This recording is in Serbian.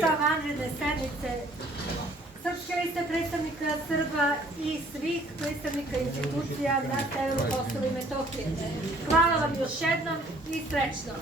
sa vanredne sednice Srpske liste predstavnika Srba i svih predstavnika institucija na severu Kosova i Metohije. Hvala vam još jednom i srećno!